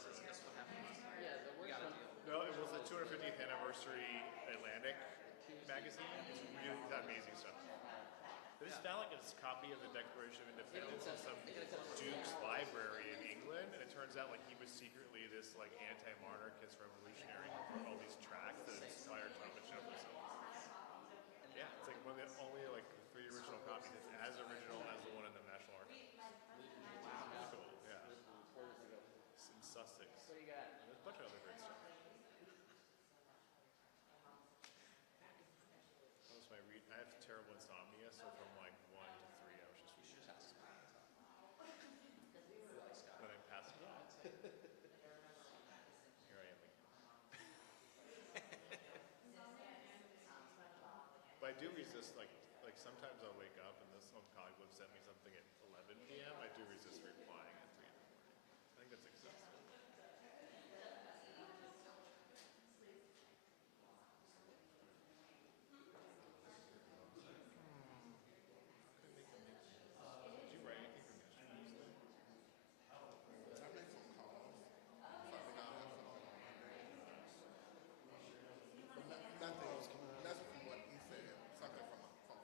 this is just what happened last night. Yeah, the We worst got a one. deal. No, it was the 250th anniversary Atlantic magazine. It's really got amazing stuff. I just found like a copy of the Declaration of Independence in some Duke's library in England, and it turns out like he was secretly this like anti-monarchist revolutionary who wrote all these tracts that inspired Thomas Jefferson. Yeah, it's like one of the only like 3 original copies. It's as original as the one in the National Archives. Cool, yeah. It's in Sussex. What do you got? There's a bunch of other great stuff. That was my read. I have terrible insomnia, so from like 1 to 3, I was just You should reading. just have Scott talk. Really, Scott. When I passed out, here I am again. But I do resist, like sometimes I'll wake up and some colleague will send me something at 11 p.m. I do resist replying at 3 in the morning. I think that's excessive. Did you write anything from yesterday? I made some calls. So I think I'll have something on Monday. But nothing from what he said. Something from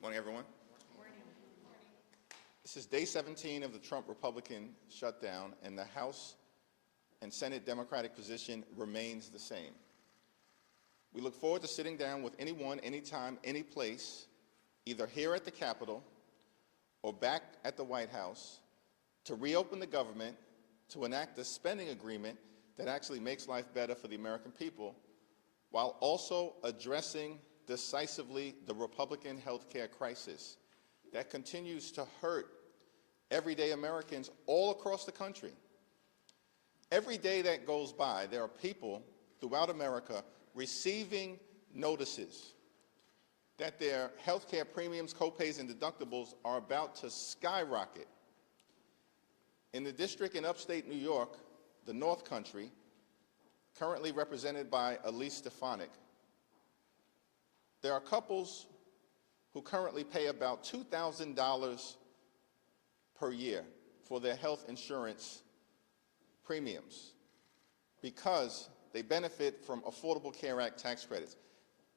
Morning, everyone. This is day 17 of the Trump Republican shutdown, and the House and Senate Democratic position remains the same. We look forward to sitting down with anyone, anytime, any place, either here at the Capitol or back at the White House, to reopen the government, to enact a spending agreement that actually makes life better for the American people, while also addressing decisively the Republican health care crisis that continues to hurt everyday Americans all across the country. Every day that goes by, there are people throughout America receiving notices that their health care premiums, copays, and deductibles are about to skyrocket. In the district in upstate New York, the North Country, currently represented by Elise Stefanik, there are couples who currently pay about $2,000 per year for their health insurance premiums because they benefit from Affordable Care Act tax credits.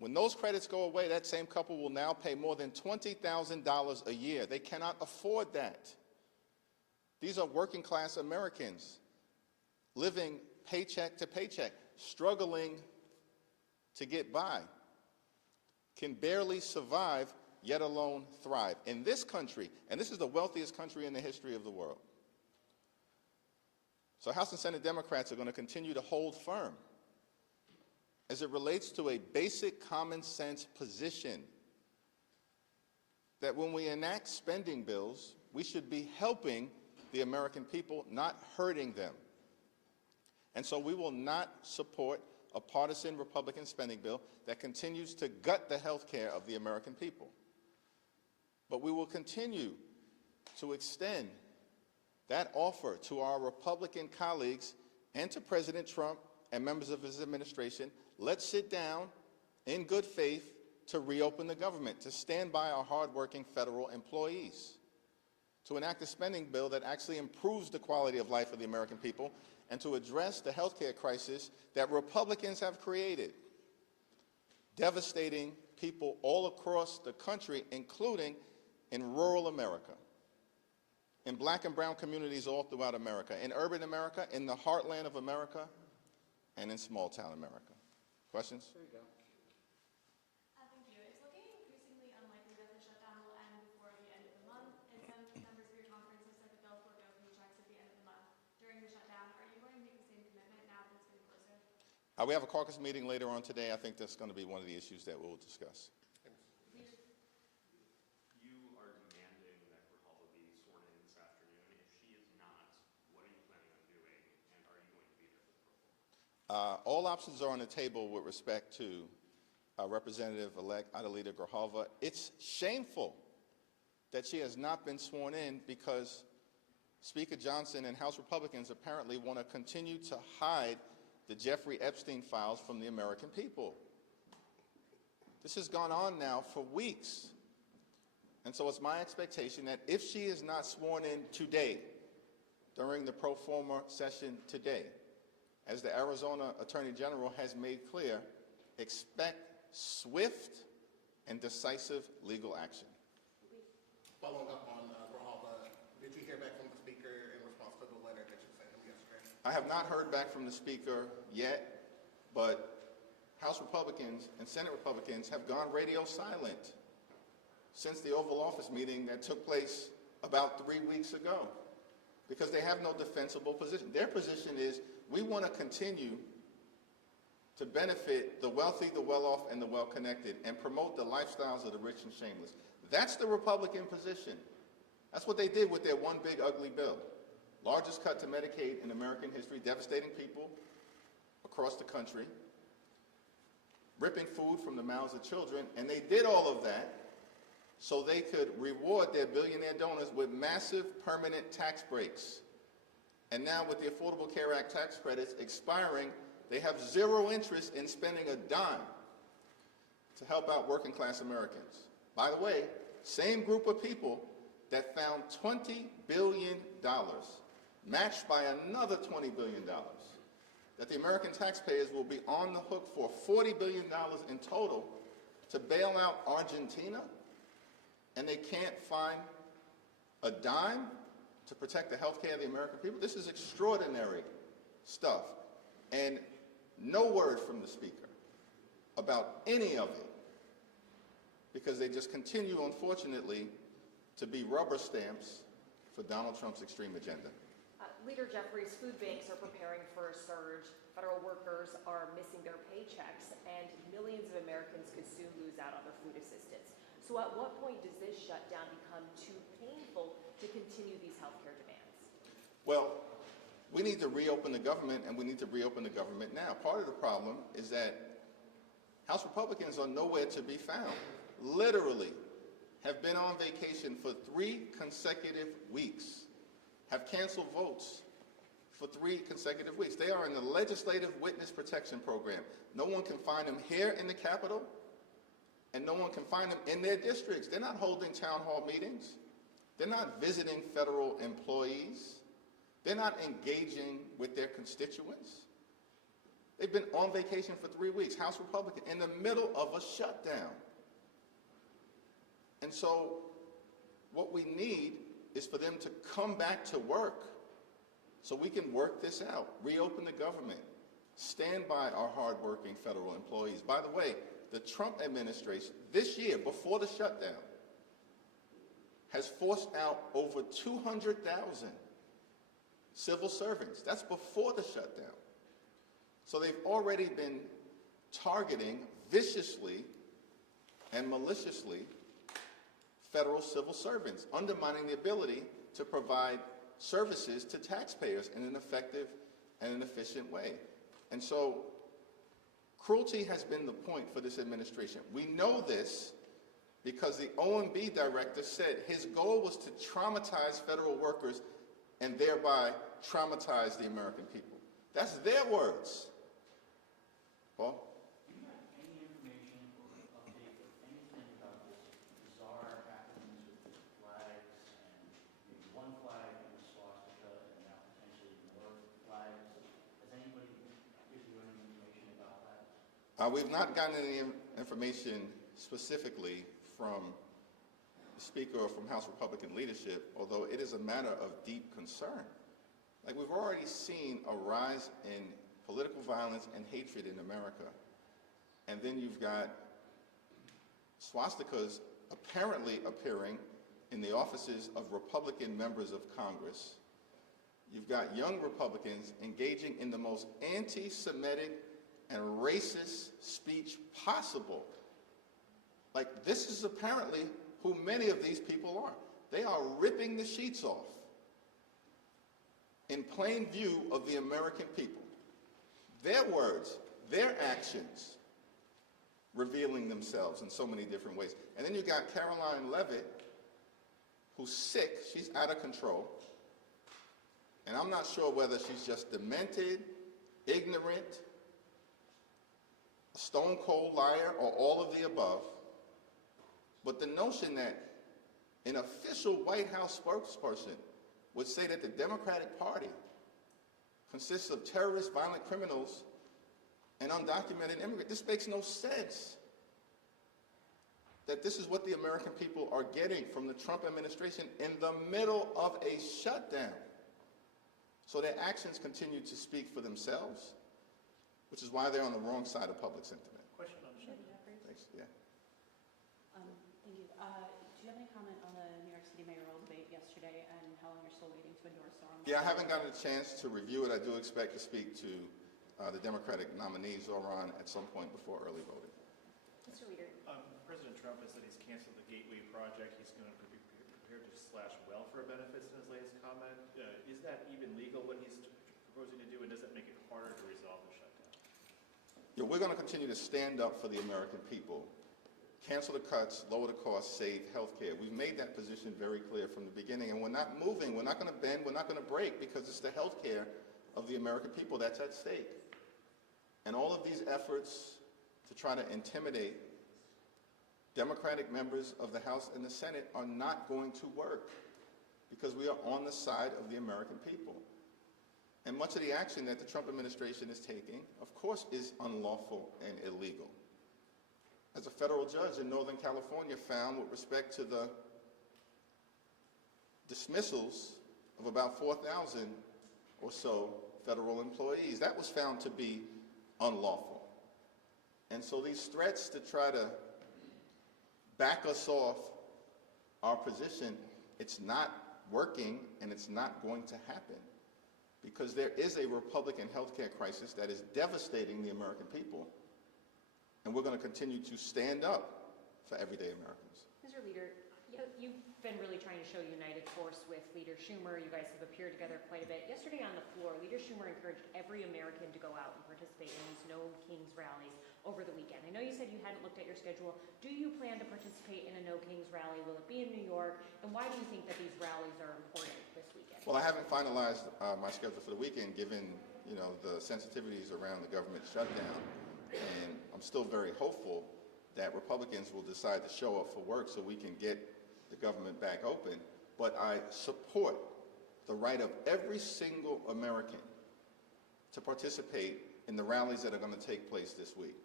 When those credits go away, that same couple will now pay more than $20,000 a year. They cannot afford that. These are working class Americans living paycheck to paycheck, struggling to get by, can barely survive, yet alone thrive. In this country, and this is the wealthiest country in the history of the world. So House and Senate Democrats are going to continue to hold firm as it relates to a basic common sense position that when we enact spending bills, we should be helping the American people, not hurting them. And so we will not support a partisan Republican spending bill that continues to gut the health care of the American people. But we will continue to extend that offer to our Republican colleagues and to President Trump and members of his administration. Let's sit down in good faith to reopen the government, to stand by our hardworking federal employees, to enact a spending bill that actually improves the quality of life of the American people, and to address the health care crisis that Republicans have created, devastating people all across the country, including in rural America, in black and brown communities all throughout America, in urban America, in the heartland of America, and in small town America. Questions? There you go. Thank you. It's looking increasingly unlikely that the shutdown will end before the end of the month, and some members of your conference have said that they'll forego paychecks at the end of the month during the shutdown. Are you going to make the same commitment now that it's getting closer? We have a caucus meeting later on today. I think that's going to be one of the issues that we'll discuss. You are demanding that Grijalva be sworn in this afternoon. If she is not, what are you planning on doing, and are you going to be there for the proposal? All options are on the table with respect to Representative-elect Adelita Grijalva. It's shameful that she has not been sworn in because Speaker Johnson and House Republicans apparently want to continue to hide the Jeffrey Epstein files from the American people. This has gone on now for weeks. And so it's my expectation that if she is not sworn in today, during the pro forma session today, as the Arizona Attorney General has made clear, expect swift and decisive legal action. Following up on Grijalva, did you hear back from the Speaker in response to the letter that you sent him yesterday? I have not heard back from the Speaker yet, but House Republicans and Senate Republicans have gone radio silent since the Oval Office meeting that took place about 3 weeks ago because they have no defensible position. Their position is, we want to continue to benefit the wealthy, the well-off, and the well-connected, and promote the lifestyles of the rich and shameless. That's the Republican position. That's what they did with their one big ugly bill. Largest cut to Medicaid in American history, devastating people across the country, ripping food from the mouths of children, and they did all of that so they could reward their billionaire donors with massive permanent tax breaks. And now with the Affordable Care Act tax credits expiring, they have zero interest in spending a dime to help out working class Americans. By the way, same group of people that found $20 billion, matched by another $20 billion, that the American taxpayers will be on the hook for $40 billion in total to bail out Argentina, and they can't find a dime to protect the health care of the American people? This is extraordinary stuff. And no word from the Speaker about any of it, because they just continue, unfortunately, to be rubber stamps for Donald Trump's extreme agenda. Leader Jeffries, food banks are preparing for a surge. Federal workers are missing their paychecks, and millions of Americans could soon lose out on their food assistance. So at what point does this shutdown become too painful to continue these healthcare demands? Well, we need to reopen the government, and we need to reopen the government now. Part of the problem is that House Republicans are nowhere to be found. Literally have been on vacation for 3 consecutive weeks, have canceled votes for 3 consecutive weeks. They are in the Legislative Witness Protection Program. No one can find them here in the Capitol, and no one can find them in their districts. They're not holding town hall meetings. They're not visiting federal employees. They're not engaging with their constituents. They've been on vacation for 3 weeks, House Republican, in the middle of a shutdown. And so what we need is for them to come back to work so we can work this out, reopen the government, stand by our hardworking federal employees. By the way, the Trump administration this year, before the shutdown, has forced out over 200,000 civil servants. That's before the shutdown. So they've already been targeting viciously and maliciously federal civil servants, undermining the ability to provide services to taxpayers in an effective and an efficient way. And so cruelty has been the point for this administration. We know this because the OMB director said his goal was to traumatize federal workers and thereby traumatize the American people. That's their words. Paul? Do you have any information or update or anything about this bizarre happenings with flags and maybe one flag and a swastika and now potentially more flags? Has anybody given you any information about that? We've not gotten any information specifically from the Speaker or from House Republican leadership, although it is a matter of deep concern. Like, we've already seen a rise in political violence and hatred in America. And then you've got swastikas apparently appearing in the offices of Republican members of Congress. You've got young Republicans engaging in the most anti-Semitic and racist speech possible. Like, this is apparently who many of these people are. They are ripping the sheets off in plain view of the American people. Their words, their actions, revealing themselves in so many different ways. And then you got Caroline Leavitt, who's sick, she's out of control. And I'm not sure whether she's just demented, ignorant, a stone cold liar, or all of the above. But the notion that an official White House spokesperson would say that the Democratic Party consists of terrorists, violent criminals, and undocumented immigrants. This makes no sense. That this is what the American people are getting from the Trump administration in the middle of a shutdown. So their actions continue to speak for themselves, which is why they're on the wrong side of public sentiment. Question on the shutdown. Thanks. Yeah. Thank you. Do you have any comment on the New York City mayoral debate yesterday and how long you're still waiting to endorse or on? Yeah, I haven't gotten a chance to review it. I do expect to speak to the Democratic nominee, Zoran, at some point before early voting. Mr. Leader. President Trump has said he's canceled the Gateway project. He's going to be prepared to slash welfare benefits in his latest comment. Is that even legal, what he's proposing to do, and does that make it harder to resolve the shutdown? Yeah, we're going to continue to stand up for the American people, cancel the cuts, lower the costs, save health care. We've made that position very clear from the beginning, and we're not moving. We're not going to bend. We're not going to break, because it's the health care of the American people that's at stake. And all of these efforts to try to intimidate Democratic members of the House and the Senate are not going to work, because we are on the side of the American people. And much of the action that the Trump administration is taking, of course, is unlawful and illegal. As a federal judge in Northern California found with respect to the dismissals of about 4,000 or so federal employees. That was found to be unlawful. And so these threats to try to back us off our position, it's not working and it's not going to happen, because there is a Republican healthcare crisis that is devastating the American people, and we're going to continue to stand up for everyday Americans. Mr. Leader, you've been really trying to show united force with Leader Schumer. You guys have appeared together quite a bit. Yesterday on the floor, Leader Schumer encouraged every American to go out and participate in these No Kings rallies over the weekend. I know you said you hadn't looked at your schedule. Do you plan to participate in a No Kings rally? Will it be in New York? And why do you think that these rallies are important this weekend? Well, I haven't finalized my schedule for the weekend, given the sensitivities around the government shutdown, and I'm still very hopeful that Republicans will decide to show up for work so we can get the government back open. But I support the right of every single American to participate in the rallies that are going to take place this week.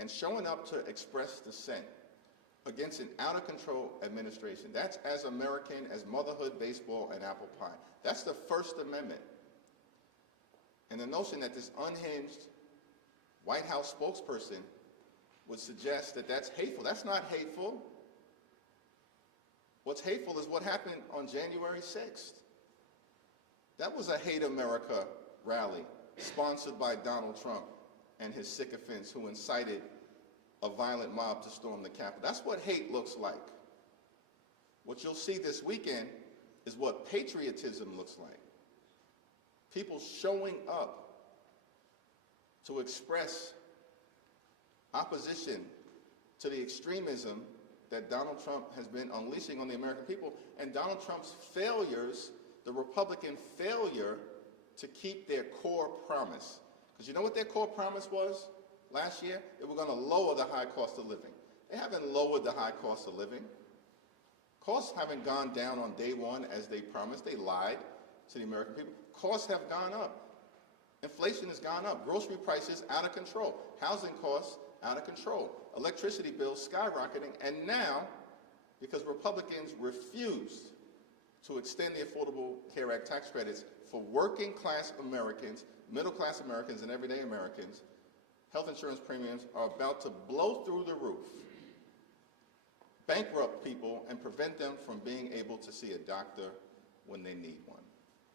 And showing up to express dissent against an out-of-control administration, that's as American as motherhood, baseball, and apple pie. That's the First Amendment. And the notion that this unhinged White House spokesperson would suggest that that's hateful. That's not hateful. What's hateful is what happened on January 6th. That was a Hate America rally sponsored by Donald Trump and his sycophants who incited a violent mob to storm the Capitol. That's what hate looks like. What you'll see this weekend is what patriotism looks like. People showing up to express opposition to the extremism that Donald Trump has been unleashing on the American people, and Donald Trump's failures, the Republican failure to keep their core promise. Because you know what their core promise was last year? They were going to lower the high cost of living. They haven't lowered the high cost of living. Costs haven't gone down on day one as they promised. They lied to the American people. Costs have gone up. Inflation has gone up. Grocery prices out of control. Housing costs out of control. Electricity bills skyrocketing. And now, because Republicans refused to extend the Affordable Care Act tax credits for working class Americans, middle class Americans, and everyday Americans, health insurance premiums are about to blow through the roof, bankrupt people, and prevent them from being able to see a doctor when they need one.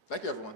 Thank you, everyone.